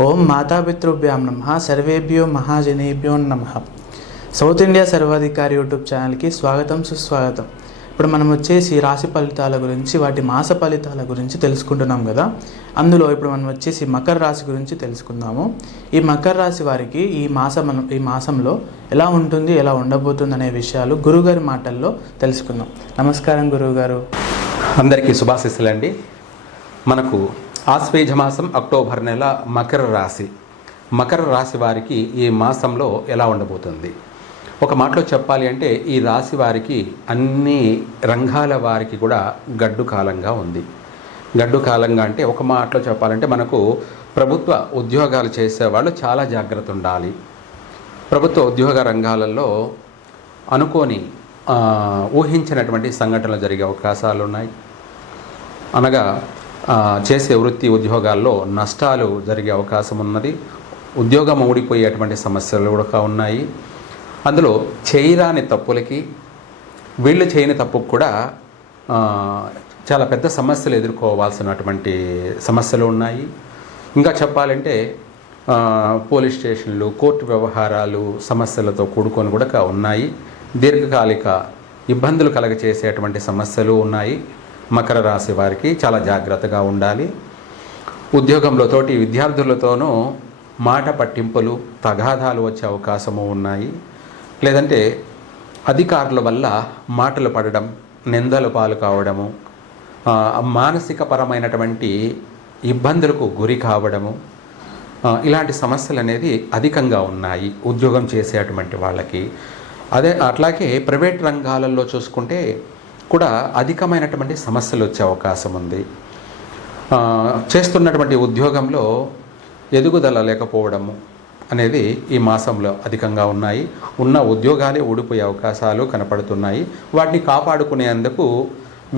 ఓం మాతాపితృభ్యాం నమః సర్వేభ్యో మహాజనేభ్యో నమః. South India సర్వాధికారి యూట్యూబ్ ఛానల్కి స్వాగతం సుస్వాగతం. ఇప్పుడు మనం వచ్చేసి రాశి ఫలితాల గురించి వాటి మాస ఫలితాల గురించి తెలుసుకుంటున్నాం కదా. అందులో ఇప్పుడు మనం వచ్చేసి మకర రాశి గురించి తెలుసుకుందాము. ఈ మకర రాశి వారికి ఈ మాసంలో ఎలా ఉంటుంది, ఎలా ఉండబోతుంది అనే విషయాలు గురుగారి మాటల్లో తెలుసుకుందాం. నమస్కారం గురువుగారు. అందరికీ శుభాశీస్సులండి. మనకు ఆశ్వేజ మాసం అక్టోబర్ నెల మకర రాశి వారికి ఈ మాసంలో ఎలా ఉండబోతుంది? ఒక మాటలో చెప్పాలి అంటే ఈ రాశి వారికి అన్ని రంగాల వారికి కూడా గడ్డు కాలంగా ఉంది. గడ్డు కాలంగా అంటే ఒక మాటలో చెప్పాలంటే మనకు ప్రభుత్వ ఉద్యోగాలు చేసేవాళ్ళు చాలా జాగ్రత్త ఉండాలి. ప్రభుత్వ ఉద్యోగ రంగాలలో అనుకోని ఊహించినటువంటి సంఘటనలు జరిగే అవకాశాలు ఉన్నాయి. అనగా చేసే వృత్తి ఉద్యోగాల్లో నష్టాలు జరిగే అవకాశం ఉన్నది. ఉద్యోగం ఊడిపోయేటువంటి సమస్యలు కూడా ఉన్నాయి. అందులో చేయరాని తప్పులకి వీళ్ళు చేయని తప్పుకు కూడా చాలా పెద్ద సమస్యలు ఎదుర్కోవాల్సినటువంటి సమస్యలు ఉన్నాయి. ఇంకా చెప్పాలంటే పోలీస్ స్టేషన్లు, కోర్టు వ్యవహారాలు సమస్యలతో కూడుకొని కూడా ఉన్నాయి. దీర్ఘకాలిక ఇబ్బందులు కలగచేసేటువంటి సమస్యలు ఉన్నాయి. మకర రాశి వారికి చాలా జాగ్రత్తగా ఉండాలి. ఉద్యోగంలో తోటి విద్యార్థులతోనూ మాట పట్టింపులు, తగాదాలు వచ్చే అవకాశము ఉన్నాయి. లేదంటే అధికారుల వల్ల మాటలు పడడం, నిందలు పాలు కావడము, మానసిక పరమైనటువంటి ఇబ్బందులకు గురి కావడము, ఇలాంటి సమస్యలు అనేది అధికంగా ఉన్నాయి ఉద్యోగం చేసేటువంటి వాళ్ళకి. అట్లాగే ప్రైవేట్ రంగాలలో చూసుకుంటే కూడా అధికమైనటువంటి సమస్యలు వచ్చే అవకాశం ఉంది. చేస్తున్నటువంటి ఉద్యోగంలో ఎదుగుదల లేకపోవడము అనేది ఈ మాసంలో అధికంగా ఉన్నాయి. ఉన్న ఉద్యోగాలే ఊడిపోయే అవకాశాలు కనపడుతున్నాయి. వాటిని కాపాడుకునేందుకు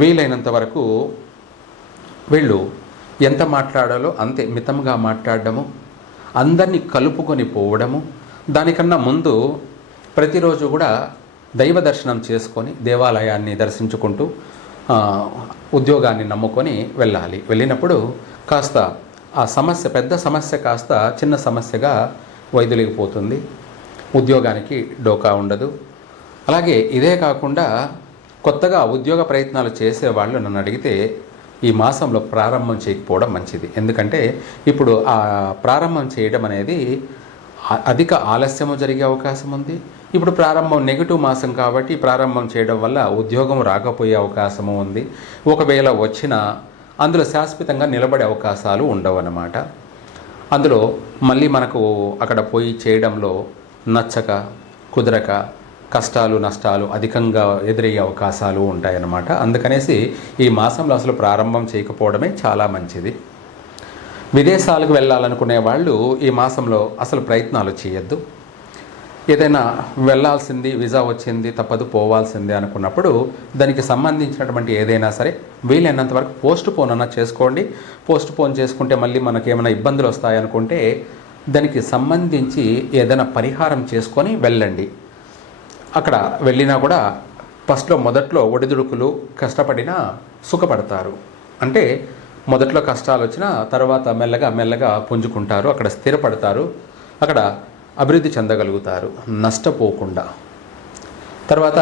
వీలైనంత వరకు వీళ్ళు ఎంత మాట్లాడాలో అంతే మితంగా మాట్లాడడము, అందరినీ కలుపుకొని పోవడము, దానికన్నా ముందు ప్రతిరోజు కూడా దైవ దర్శనం చేసుకొని దేవాలయాన్ని దర్శించుకుంటూ ఉద్యోగాన్ని నమ్ముకొని వెళ్ళాలి. వెళ్ళినప్పుడు కాస్త ఆ సమస్య, పెద్ద సమస్య కాస్త చిన్న సమస్యగా వైదొలిగిపోతుంది. ఉద్యోగానికి డోకా ఉండదు. అలాగే ఇదే కాకుండా కొత్తగా ఉద్యోగ ప్రయత్నాలు చేసేవాళ్ళు నన్ను అడిగితే ఈ మాసంలో ప్రారంభం చేయకపోవడం మంచిది. ఎందుకంటే ఇప్పుడు ఆ ప్రారంభం చేయడం అనేది అధిక ఆలస్యము జరిగే అవకాశం ఉంది. ఇప్పుడు ప్రారంభం నెగిటివ్ మాసం కాబట్టి ప్రారంభం చేయడం వల్ల ఉద్యోగం రాకపోయే అవకాశము ఉంది. ఒకవేళ వచ్చినా అందులో శాశ్వతంగా నిలబడే అవకాశాలు ఉండవు అన్నమాట. అందులో మళ్ళీ మనకు అక్కడ పోయి చేయడంలో నచ్చక, కుదరక కష్టాలు, నష్టాలు అధికంగా ఎదురయ్యే అవకాశాలు ఉంటాయన్నమాట. అందుకనేసి ఈ మాసంలో అసలు ప్రారంభం చేయకపోవడమే చాలా మంచిది. విదేశాలకు వెళ్ళాలనుకునే వాళ్ళు ఈ మాసంలో అసలు ప్రయత్నాలు చేయొద్దు. ఏదైనా వెళ్ళాల్సింది, వీసా వచ్చింది, తప్పదు పోవాల్సిందే అనుకున్నప్పుడు దానికి సంబంధించినటువంటి ఏదైనా సరే వీలైనంత వరకు పోస్ట్ పోన్ అన్నా చేసుకోండి. పోస్ట్ పోన్ చేసుకుంటే మళ్ళీ మనకి ఏమైనా ఇబ్బందులు వస్తాయనుకుంటే దానికి సంబంధించి ఏదైనా పరిహారం చేసుకొని వెళ్ళండి. అక్కడ వెళ్ళినా కూడా మొదట్లో ఒడిదుడుకులు కష్టపడినా సుఖపడతారు. అంటే మొదట్లో కష్టాలు వచ్చినా తర్వాత మెల్లగా పుంజుకుంటారు, అక్కడ స్థిరపడతారు, అక్కడ అభివృద్ధి చెందగలుగుతారు నష్టపోకుండా. తర్వాత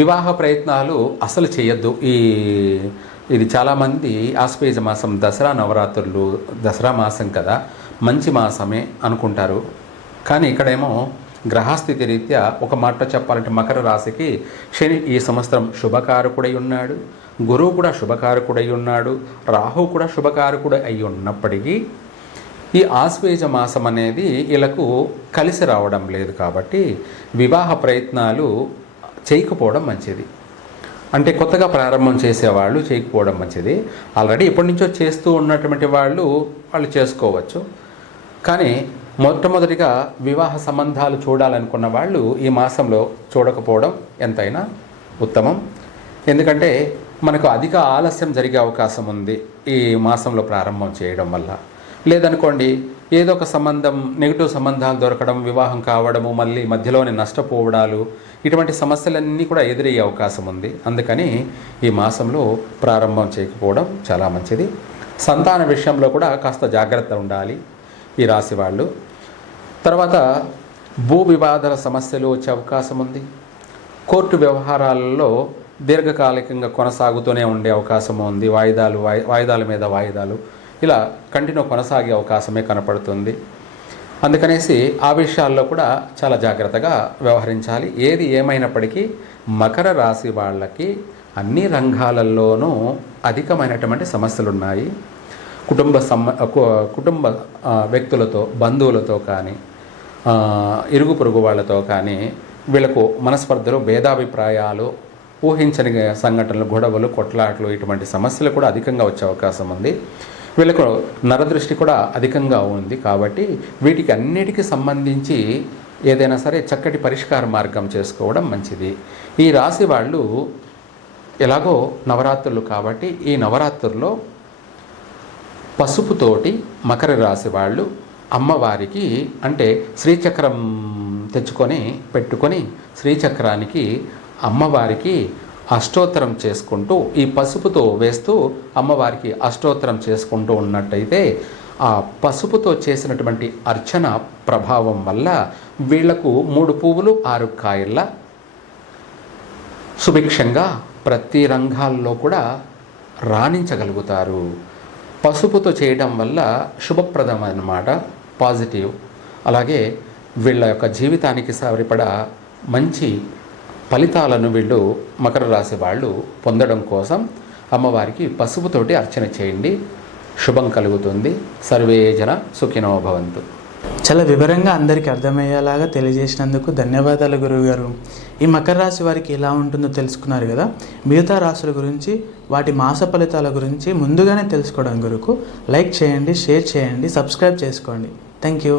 వివాహ ప్రయత్నాలు అసలు చేయొద్దు. ఇది చాలామంది ఆశ్వేజ మాసం, దసరా నవరాత్రులు, దసరా మాసం కదా, మంచి మాసమే అనుకుంటారు. కానీ ఇక్కడేమో గ్రహస్థితి రీత్యా ఒక మాట చెప్పాలంటే మకర రాశికి శని ఈ సంవత్సరం శుభకారకుడై ఉన్నాడు, గురువు కూడా శుభకారకుడై ఉన్నాడు, రాహు కూడా శుభకారకుడు అయి ఉన్నప్పటికీ ఈ ఆశ్వేజ మాసం అనేది వీళ్ళకు కలిసి రావడం లేదు. కాబట్టి వివాహ ప్రయత్నాలు చేయకపోవడం మంచిది. అంటే కొత్తగా ప్రారంభం చేసేవాళ్ళు చేయకపోవడం మంచిది. ఆల్రెడీ ఎప్పటి నుంచో చేస్తూ ఉన్నటువంటి వాళ్ళు చేసుకోవచ్చు. కానీ మొట్టమొదటిగా వివాహ సంబంధాలు చూడాలనుకున్న వాళ్ళు ఈ మాసంలో చూడకపోవడం ఎంతైనా ఉత్తమం. ఎందుకంటే మనకు అధిక ఆలస్యం జరిగే అవకాశం ఉంది ఈ మాసంలో ప్రారంభం చేయడం వల్ల. లేదనుకోండి ఏదో ఒక సంబంధం, నెగిటివ్ సంబంధాలు దొరకడం, వివాహం కావడము, మళ్ళీ మధ్యలోనే నష్టపోవడాలు, ఇటువంటి సమస్యలన్నీ కూడా ఎదురయ్యే అవకాశం ఉంది. అందుకని ఈ మాసంలో ప్రారంభం చేయకపోవడం చాలా మంచిది. సంతాన విషయంలో కూడా కాస్త జాగ్రత్త ఉండాలి ఈ రాశి వాళ్ళు. తర్వాత భూ వివాదాల సమస్యలు వచ్చే అవకాశం ఉంది. కోర్టు వ్యవహారాలలో దీర్ఘకాలికంగా కొనసాగుతూనే ఉండే అవకాశం ఉంది. వాయిదాల మీద వాయిదాలు ఇలా కంటిన్యూ కొనసాగే అవకాశమే కనపడుతుంది. అందుకనేసి ఆ విషయాల్లో కూడా చాలా జాగ్రత్తగా వ్యవహరించాలి. ఏది ఏమైనప్పటికీ మకర రాశి వాళ్ళకి అన్ని రంగాలలోనూ అధికమైనటువంటి సమస్యలు ఉన్నాయి. కుటుంబ వ్యక్తులతో, బంధువులతో కానీ, ఇరుగు పొరుగు వాళ్ళతో కానీ వీళ్ళకు మనస్పర్ధలు, భేదాభిప్రాయాలు, ఊహించని సంఘటనలు, గొడవలు, కొట్లాట్లు ఇటువంటి సమస్యలు కూడా అధికంగా వచ్చే అవకాశం ఉంది. వీళ్ళకు నరదృష్టి కూడా అధికంగా ఉంది. కాబట్టి వీటికి అన్నిటికీ సంబంధించి ఏదైనా సరే చక్కటి పరిష్కార మార్గం చేసుకోవడం మంచిది. ఈ రాశి వాళ్ళు ఎలాగో నవరాత్రులు కాబట్టి ఈ నవరాత్రుల్లో పసుపుతోటి మకర రాశి వాళ్ళు అమ్మవారికి అంటే శ్రీచక్రం తెచ్చుకొని పెట్టుకొని శ్రీచక్రానికి అమ్మవారికి అష్టోత్తరం చేసుకుంటూ ఈ పసుపుతో వేస్తూ అమ్మవారికి అష్టోత్తరం చేసుకుంటూ ఉన్నట్టయితే ఆ పసుపుతో చేసినటువంటి అర్చన ప్రభావం వల్ల వీళ్లకు 3 పువ్వులు 6 కాయల సుభిక్షంగా ప్రతి రంగాల్లో కూడా రాణించగలుగుతారు. పసుపుతో చేయడం వల్ల శుభప్రదం అన్నమాట, పాజిటివ్. అలాగే వీళ్ళ యొక్క జీవితానికి సరిపడా మంచి ఫలితాలను వీళ్ళు మకర రాశి వాళ్ళు పొందడం కోసం అమ్మవారికి పసుపుతోటి అర్చన చేయండి, శుభం కలుగుతుంది. సర్వే జన సుఖినో భవంతు. చాలా వివరంగా అందరికీ అర్థమయ్యేలాగా తెలియజేసినందుకు ధన్యవాదాలు గురువుగారు. ఈ మకర రాశి వారికి ఎలా ఉంటుందో తెలుసుకున్నారు కదా. మిగతా రాశుల గురించి, వాటి మాస ఫలితాల గురించి ముందుగానే తెలుసుకోవడం కొరకు లైక్ చేయండి, షేర్ చేయండి, సబ్స్క్రైబ్ చేసుకోండి. Thank you.